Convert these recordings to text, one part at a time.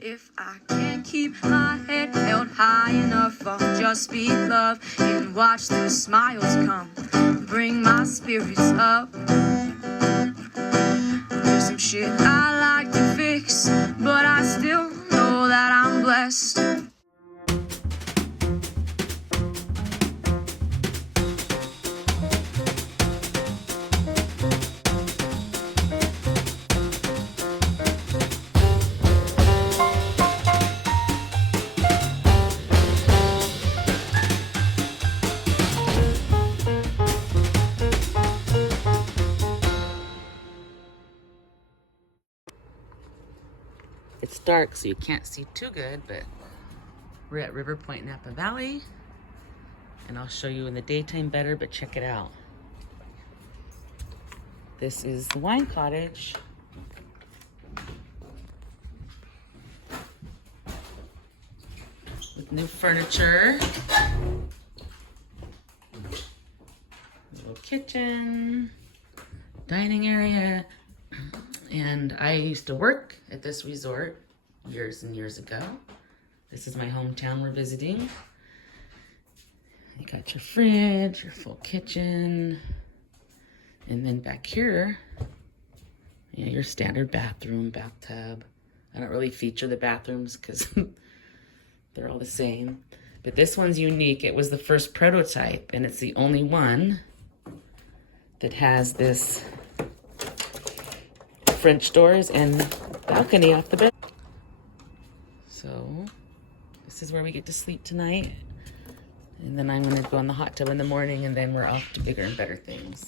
If I can't keep my head held high enough, I'll just speak love and watch the smiles come, bring my spirits up. There's some shit I like to fix, but I still know that I'm blessed. It's dark, so you can't see too good, but we're at Riverpointe Napa Valley, and I'll show you in the daytime better, but check it out. This is the wine cottage. With new furniture. Little kitchen, dining area. And I used to work at this resort years and years ago. This is my hometown we're visiting. You got your fridge, your full kitchen, and then back here, you know, your standard bathroom, bathtub. I don't really feature the bathrooms because they're all the same. But this one's unique. It was the first prototype, and it's the only one that has this French doors and balcony off the bed. So this is where we get to sleep tonight. And then I'm gonna go in the hot tub in the morning, and then we're off to bigger and better things.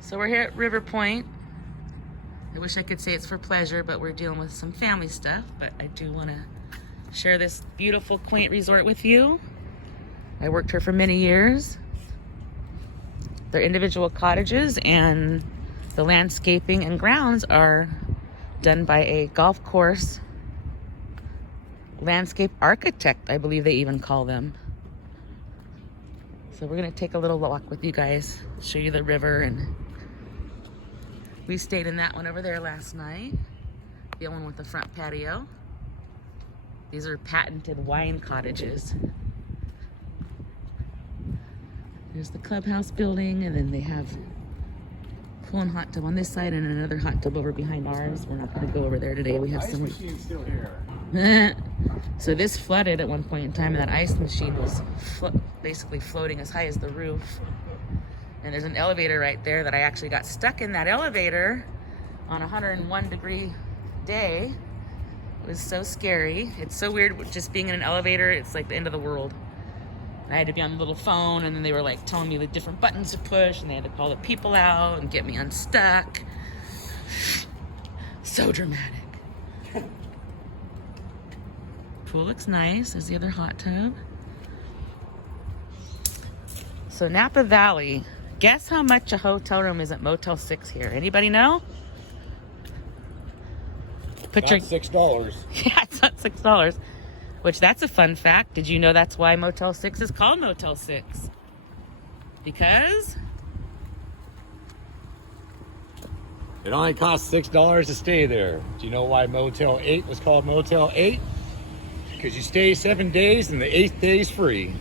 So we're here at Riverpointe. I wish I could say it's for pleasure, but we're dealing with some family stuff. But I do want to share this beautiful, quaint resort with you. I worked here for many years. They're individual cottages, and the landscaping and grounds are done by a golf course landscape architect, I believe they even call them. So we're gonna take a little walk with you guys, show you the river, and we stayed in that one over there last night, the one with the front patio. These are patented wine cottages. There's the clubhouse building, and then they have pool and hot tub on this side and another hot tub over behind ours. We're not going to go over there today. We have some. Ice machine's still here. So this flooded at one point in time, and that ice machine was basically floating as high as the roof. And there's an elevator right there that I actually got stuck in that elevator on a 101-degree day. It was so scary. It's so weird just being in an elevator. It's like the end of the world. And I had to be on the little phone, and then they were like telling me the different buttons to push, and they had to call the people out and get me unstuck. So dramatic. Pool looks nice. There's the other hot tub. So Napa Valley. Guess how much a hotel room is at Motel 6 here? Anybody know? Put your $6. Yeah, it's not $6. Which, that's a fun fact. Did you know that's why Motel 6 is called Motel 6? Because it only costs $6 to stay there. Do you know why Motel 8 was called Motel 8? Because you stay 7 days and the 8th day is free.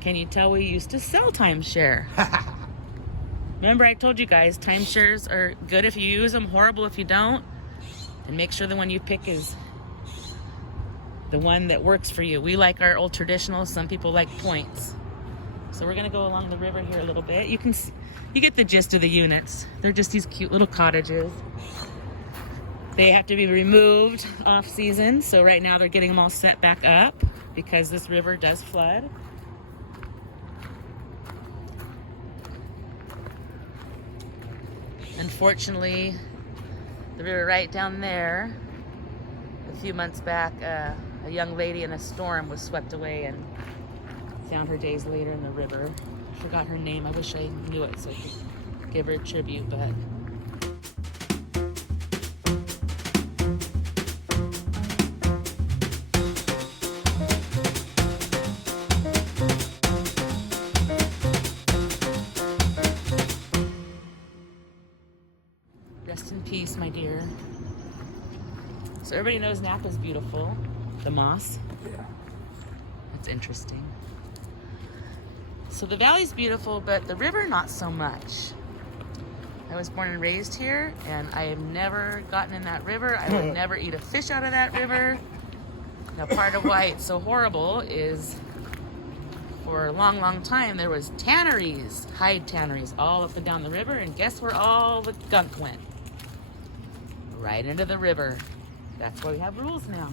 Can you tell we used to sell timeshare? Remember I told you guys timeshares are good if you use them, horrible if you don't. And make sure the one you pick is the one that works for you. We like our old traditional. Some people like points. So we're gonna go along the river here a little bit. You can see, you get the gist of the units. They're just these cute little cottages. They have to be removed off season. So right now they're getting them all set back up because this river does flood. Unfortunately, the river right down there A few months back, a young lady in a storm was swept away and found her days later in the river. I forgot her name. I wish I knew it so I could give her a tribute, but rest in peace, my dear. So everybody knows Napa's beautiful. The moss. Yeah. That's interesting. So the valley's beautiful, but the river not so much. I was born and raised here, and I have never gotten in that river. I would never eat a fish out of that river. Now, part of why it's so horrible is for a long, long time, there was tanneries, hide tanneries, all up and down the river, and guess where all the gunk went? Right into the river. That's why we have rules now.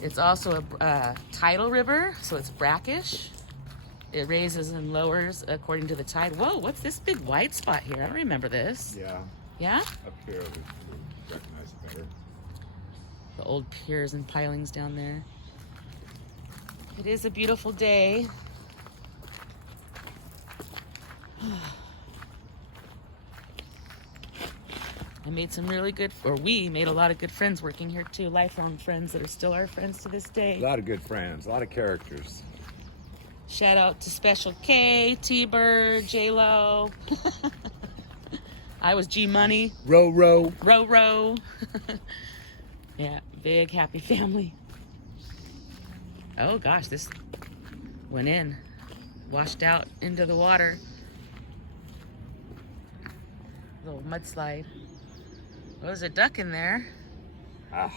It's also a tidal river, so it's brackish. It raises and lowers according to the tide. Whoa, what's this big white spot here? I don't remember this. Yeah. Yeah? Up here, we recognize it better. The old piers and pilings down there. It is a beautiful day. I made some really good, or we made a lot of good friends working here too. Lifelong friends that are still our friends to this day. A lot of good friends, a lot of characters. Shout out to Special K, T-Bird, J-Lo. I was G-Money. Row. Row. Yeah, big happy family. Oh gosh, this went in. Washed out into the water. Little mudslide. Oh, there's a duck in there. Ah.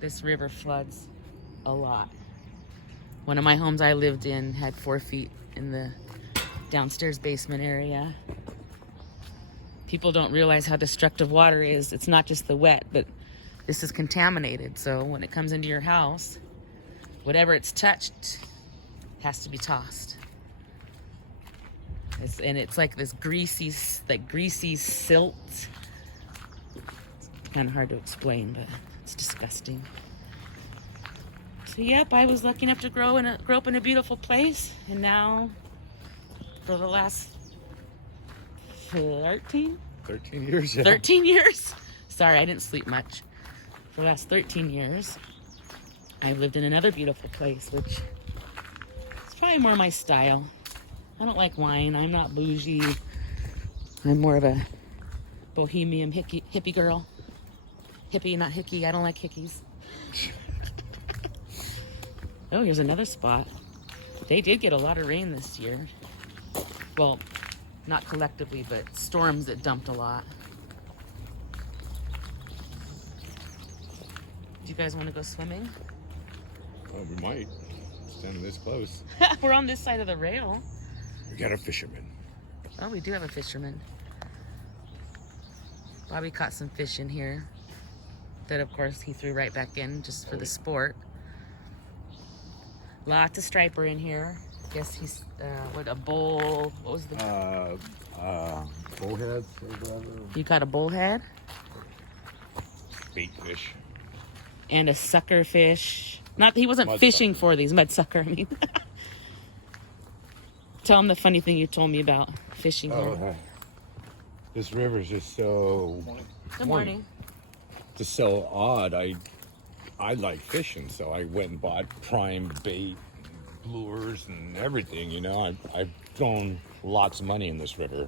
This river floods a lot. One of my homes I lived in had 4 feet in the downstairs basement area. People don't realize how destructive water is. It's not just the wet, but this is contaminated. So when it comes into your house, whatever it's touched has to be tossed. It's like this greasy silt. It's kind of hard to explain, but it's disgusting. So yep, I was lucky enough to grow up in a beautiful place, and now for the last 13 years. Yeah. 13 years. Sorry, I didn't sleep much. For the last 13 years, I've lived in another beautiful place, which is probably more my style. I don't like wine. I'm not bougie. I'm more of a bohemian hippie girl. Hippie, not hickey. I don't like hickeys. Oh, here's another spot. They did get a lot of rain this year. Well, not collectively, but storms that dumped a lot. Do you guys want to go swimming? Oh, we might. Standing this close. We're on this side of the rail. We got a fisherman. Oh, we do have a fisherman. Bobby caught some fish in here that, of course, he threw right back in just for the sport. Lots of striper in here. Guess he's, a bull, what was the... Bullheads or whatever. You caught a bullhead? Bait fish. And a sucker fish. He wasn't Mud fishing sucker. for these, mud sucker, I mean. Tell him the funny thing you told me about fishing here. This river is just so... Good morning. Just so odd. I like fishing, so I went and bought prime bait, lures, and everything, you know. I've thrown lots of money in this river.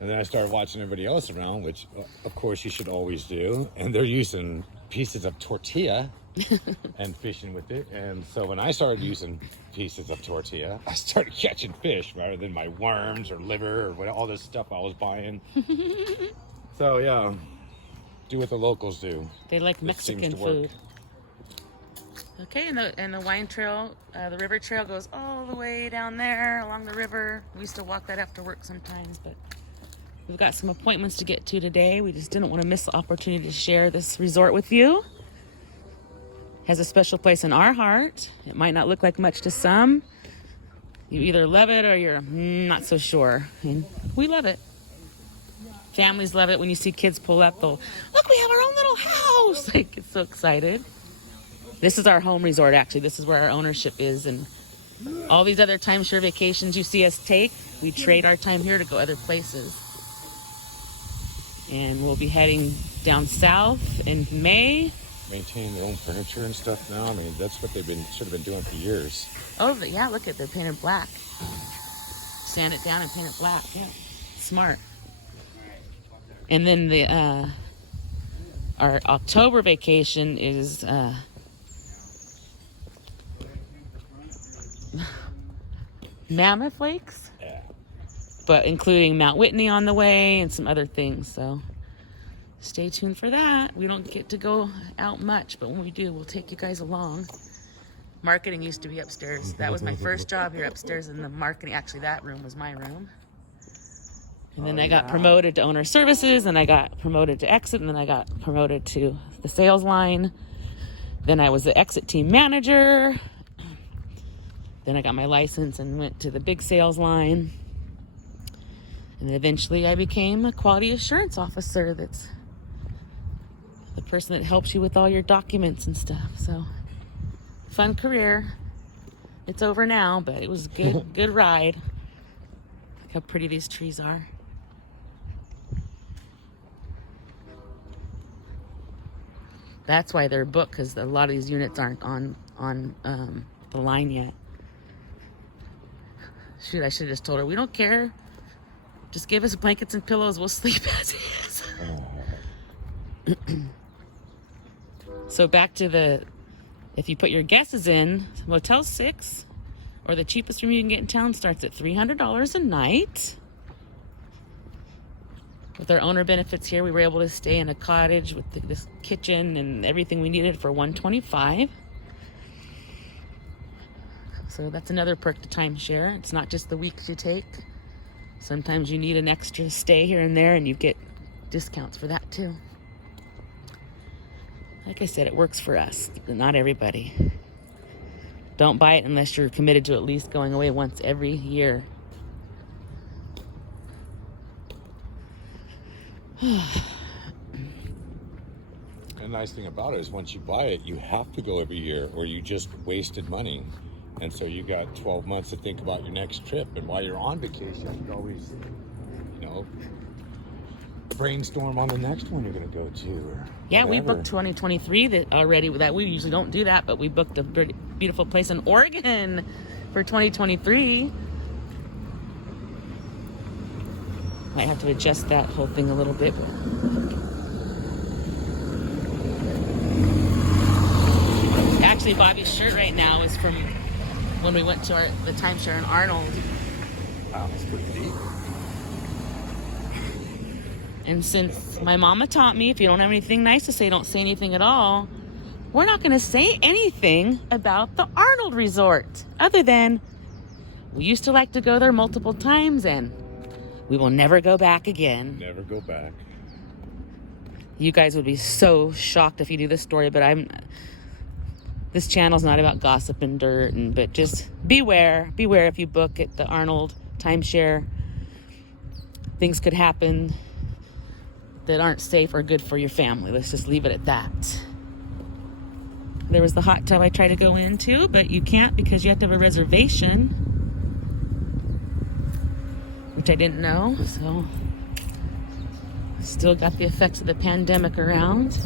And then I started watching everybody else around, which, of course, you should always do. And they're using pieces of tortilla and fishing with it. And so when I started using pieces of tortilla, I started catching fish rather than my worms or liver or all this stuff I was buying. So, yeah, do what the locals do. They like It Mexican seems to work. food. Okay, and the wine trail, the river trail goes all the way down there along the river. We used to walk that after work sometimes, but we've got some appointments to get to today. We just didn't want to miss the opportunity to share this resort with you. Has a special place in our heart. It might not look like much to some. You either love it or you're not so sure. And we love it. Families love it when you see kids pull up. They'll, look, we have our own little house. Like, get so excited. This is our home resort, actually. This is where our ownership is. And all these other timeshare vacations you see us take, we trade our time here to go other places. And we'll be heading down south in May. Maintain their own furniture and stuff now. I mean, that's what they've should have been doing for years. Oh, yeah, look at, they're painted black. Sand it down and paint it black. Yeah, smart. And then the our October vacation is Mammoth Lakes, Yeah. but including Mount Whitney on the way and some other things. So stay tuned for that. We don't get to go out much, but when we do, we'll take you guys along. Marketing used to be upstairs. That was my first job here upstairs in the marketing. Actually, that room was my room. And then I got promoted to owner services, and I got promoted to exit, and then I got promoted to the sales line. Then I was the exit team manager. Then I got my license and went to the big sales line. And then eventually I became a quality assurance officer. That's the person that helps you with all your documents and stuff. So, fun career. It's over now, but it was a good ride. Look how pretty these trees are. That's why they're booked, because a lot of these units aren't on the line yet. Shoot, I should have just told her, we don't care. Just give us blankets and pillows. We'll sleep as is. So back to if you put your guesses in, Motel 6, or the cheapest room you can get in town starts at $300 a night. With our owner benefits here, we were able to stay in a cottage with this kitchen and everything we needed for $125. So that's another perk to timeshare. It's not just the weeks you take. Sometimes you need an extra stay here and there, and you get discounts for that too. Like I said, it works for us, but not everybody. Don't buy it unless you're committed to at least going away once every year. The nice thing about it is once you buy it, you have to go every year, or you just wasted money. And so you got 12 months to think about your next trip. And while you're on vacation, you always, brainstorm on the next one you're going to go to. Or yeah, whatever. we booked 2023 that we usually don't do that, but we booked a beautiful place in Oregon for 2023. Might have to adjust that whole thing a little bit. Actually, Bobby's shirt right now is from when we went to the timeshare in Arnold. Wow, that's pretty deep. And since my mama taught me, if you don't have anything nice to say, don't say anything at all, we're not going to say anything about the Arnold Resort, other than we used to like to go there multiple times, and we will never go back again. Never go back. You guys would be so shocked if you knew this story, but this channel's not about gossip and dirt, but just beware if you book at the Arnold timeshare. Things could happen that aren't safe or good for your family. Let's just leave it at that. There was the hot tub I tried to go into, but you can't because you have to have a reservation, which I didn't know. So still got the effects of the pandemic around.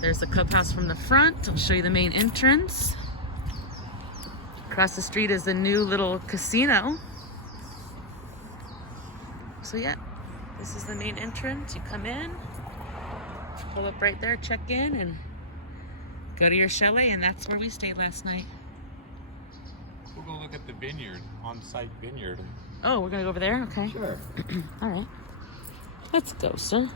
There's the clubhouse from the front. I'll show you the main entrance. Across the street is the new little casino. So yeah, this is the main entrance. You come in, pull up right there, check in, and go to your chalet, and that's where we stayed last night. We'll go look at the Vineyard, on-site Vineyard. Oh, we're gonna go over there? Okay. Sure. All right. Let's go, sir.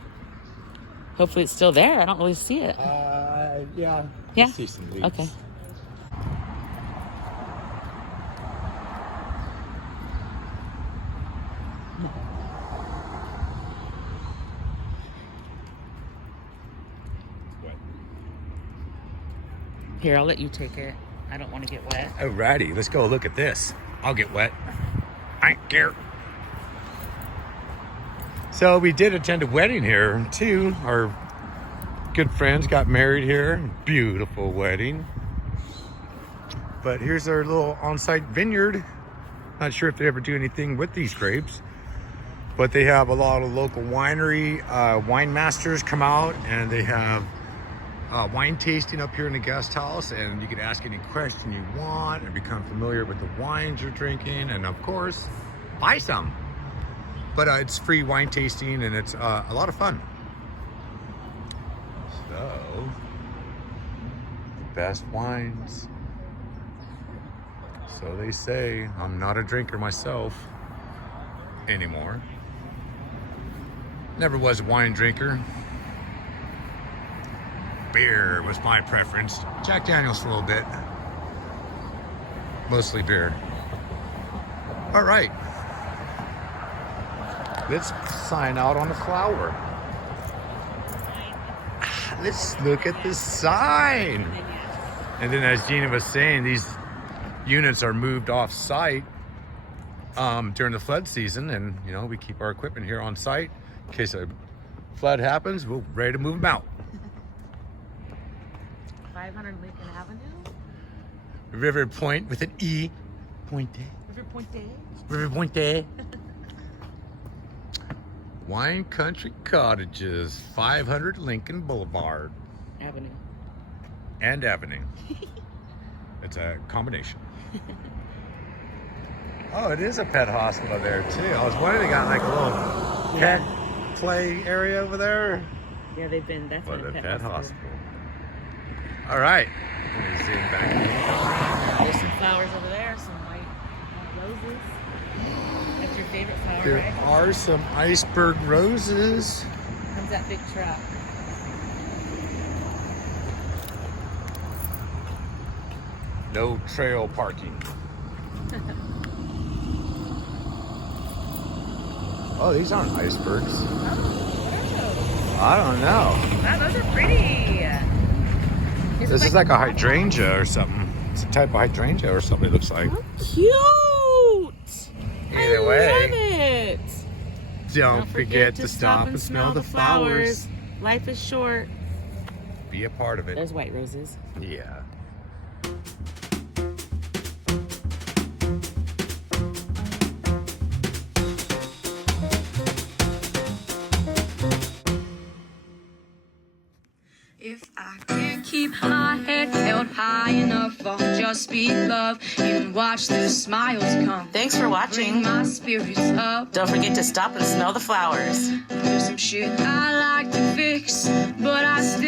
Hopefully it's still there. I don't really see it. Yeah. Yeah? I see some leaves. Okay. Wet. Here, I'll let you take it. I don't want to get wet. Alrighty, let's go look at this. I'll get wet. I don't care. So we did attend a wedding here too. Our good friends got married here. Beautiful wedding. But here's our little on-site vineyard. Not sure if they ever do anything with these grapes, but they have a lot of local wine masters come out, and they have wine tasting up here in the guest house, and you can ask any question you want and become familiar with the wines you're drinking, and of course, buy some. But it's free wine tasting, and it's a lot of fun. So, the best wines. So they say. I'm not a drinker myself anymore. Never was a wine drinker. Beer was my preference. Jack Daniels for a little bit. Mostly beer. All right. Let's sign out on the flower. Let's look at the sign. And then, as Gina was saying, these units are moved off site during the flood season, and you know, we keep our equipment here on site in case a flood happens. We're ready to move them out. 500 Lincoln Avenue. Riverpointe with an E. Pointe. Riverpointe. Wine Country Cottages, 500 Lincoln Boulevard. Avenue. And Avenue. It's a combination. Oh, it is a pet hospital there too. I was wondering, they got like a little pet play area over there. Yeah, they've been. That's What been a pet hospital. All right. Let me zoom back. There's some flowers over there. Some white roses. That's your favorite flower, There right? are some iceberg roses. Comes that big truck. No trail parking. Oh, these aren't icebergs. Oh, what I don't know. are those? Wow, those are pretty. This is like a hydrangea or something. It's a type of hydrangea or something, it looks like. How cute! Either I way, love it. don't forget to stop and smell the flowers. Life is short. Be a part of it. There's white roses. Yeah. If I can't keep my head held high enough, I'll just speak love and watch the smiles come. Thanks for Bring watching. my spirits up. Don't forget to stop and smell the flowers. There's some shit I like to fix, but I still